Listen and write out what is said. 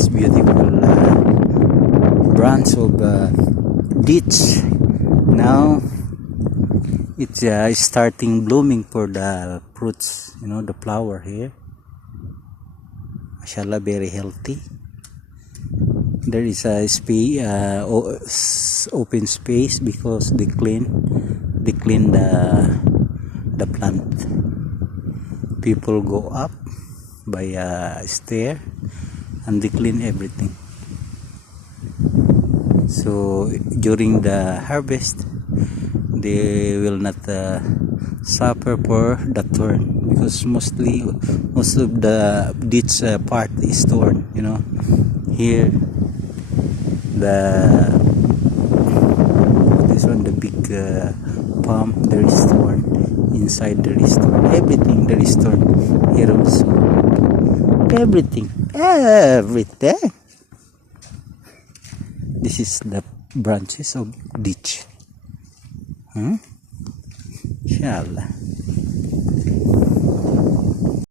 this beautiful branch of ditch. Now it's starting blooming for the fruits, you know, the flower here. Mashallah, very healthy. There is a open space because they clean the plant. People go up by a stair and they clean everything. So during the harvest they will not suffer for the thorn, because most of the ditch part is thorn, you know. Here this one, the big palm, there is thorn. Inside there is thorn. Everything there is thorn. Here also. Everything. This is the branches of ditch. Inshallah.